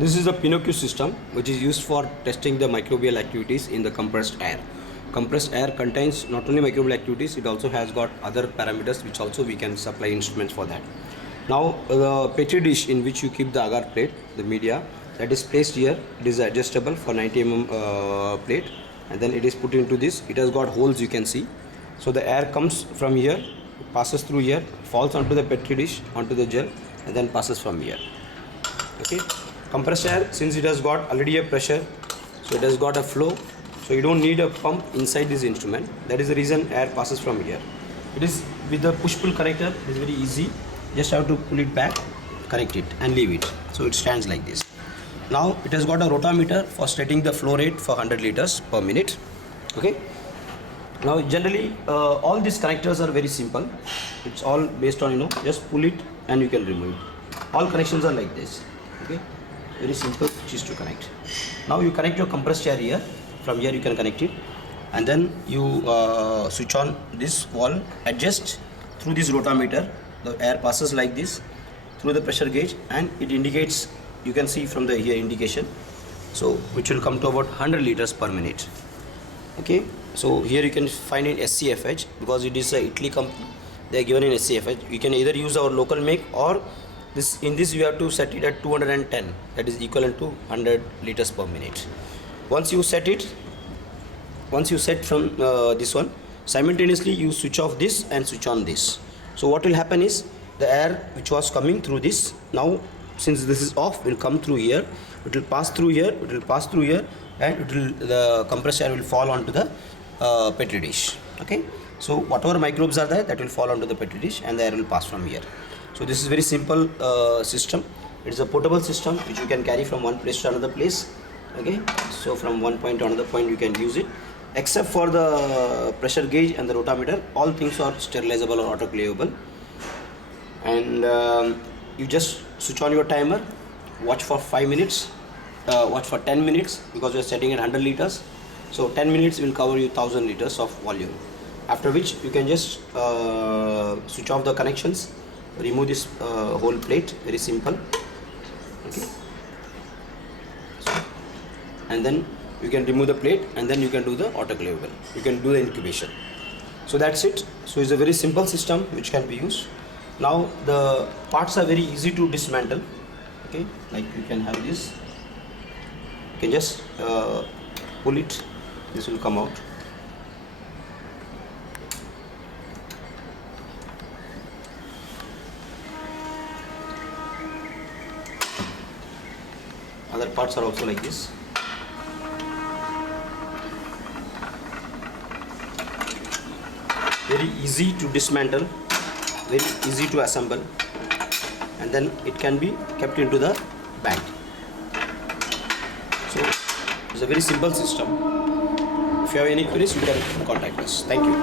This is the Pinocchio system, which is used for testing the microbial activities in the compressed air. Compressed air contains not only microbial activities, it also has got other parameters which also we can supply instruments for that. Now the petri dish in which you keep the agar plate, the media, that is placed here. It is adjustable for 90 plate, and then it is put into this. It has got holes, you can see. So the air comes from here, passes through here, falls onto the petri dish, onto the gel, and then passes from here. Okay, compressed air, since it has got already a pressure, so it has got a flow, so you don't need a pump inside this instrument. That is the reason air passes from here. It is with the push pull connector, it is very easy. Just have to pull it back, connect it and leave it, so it stands like this. Now it has got a rotameter for setting the flow rate for 100 liters per minute. Okay, now generally all these connectors are very simple. It's all based on, just pull it and you can remove it. All connections are like this. Okay, very simple which is to connect. Now you connect your compressed air here. From here you can connect it, and then you switch on this wall, adjust through this rotameter. The air passes like this through the pressure gauge, and it indicates, you can see from the here indication, so which will come to about 100 liters per minute. Okay, so here you can find in SCFH, because it is a Italy company, they are given in SCFH. You can either use our local make, or this, in this you have to set it at 210, that is equivalent to 100 liters per minute. Once you set from this one, simultaneously you switch off this and switch on this. So what will happen is, the air which was coming through this, now since this is off, will come through here, it will pass through here, it will pass through here, and the compressed air will fall onto the petri dish. Okay, so whatever microbes are there, that will fall onto the petri dish, and the air will pass from here. So this is very simple system. It is a portable system which you can carry from one place to another place. Okay, so from one point to another point you can use it, except for the pressure gauge and the rotameter. All things are sterilizable or autoclavable. And you just switch on your timer, watch for 5 minutes, watch for 10 minutes, because you are setting at 100 liters. So 10 minutes will cover you 1000 liters of volume, after which you can just switch off the connections, remove this whole plate. Very simple. Okay, and then you can remove the plate, and then you can do the autoclavable, you can do the incubation. So that's it. So it's a very simple system which can be used. Now the parts are very easy to dismantle. Okay, like you can have this, you can just pull it, this will come out. Other parts are also like this. Very easy to dismantle, very easy to assemble, and then it can be kept into the bag. So it's a very simple system. If you have any queries, you can contact us. Thank you.